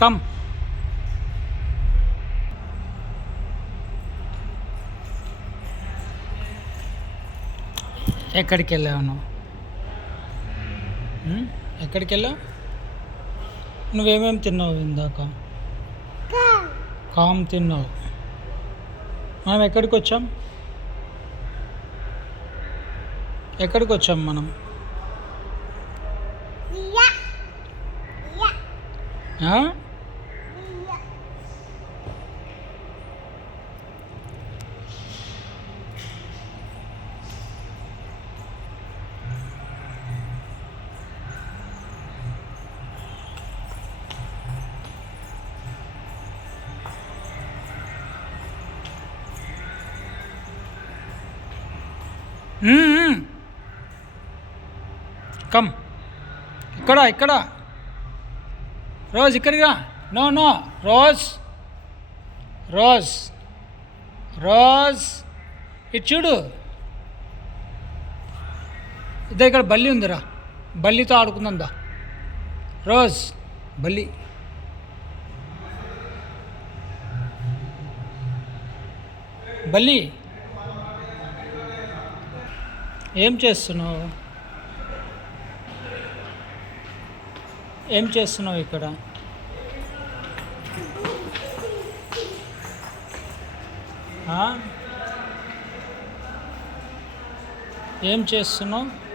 Come. ఎక్కడికి వెళ్ళావు నువ్వు? ఎక్కడికి వెళ్ళావు? నువ్వేమేమి తిన్నావు ఇందాక? కామ్ తిన్నావు. మనం ఎక్కడికి వచ్చాం? ఎక్కడికి వచ్చాం మనం? ఆ? కమ్. ఇక్కడ రోజ్ ఇక్కడికి రా. నో రోజ్ రోజ్ రోజ్ ఇటు చూడు. ఇదే ఇక్కడ బల్లి ఉందిరా, బల్లితో ఆడుకుందా. రోజ్ బల్లి. బల్లి ఏం చేస్తున్నావు? ఏం చేస్తున్నావు ఇక్కడ? ఏం చేస్తున్నావు?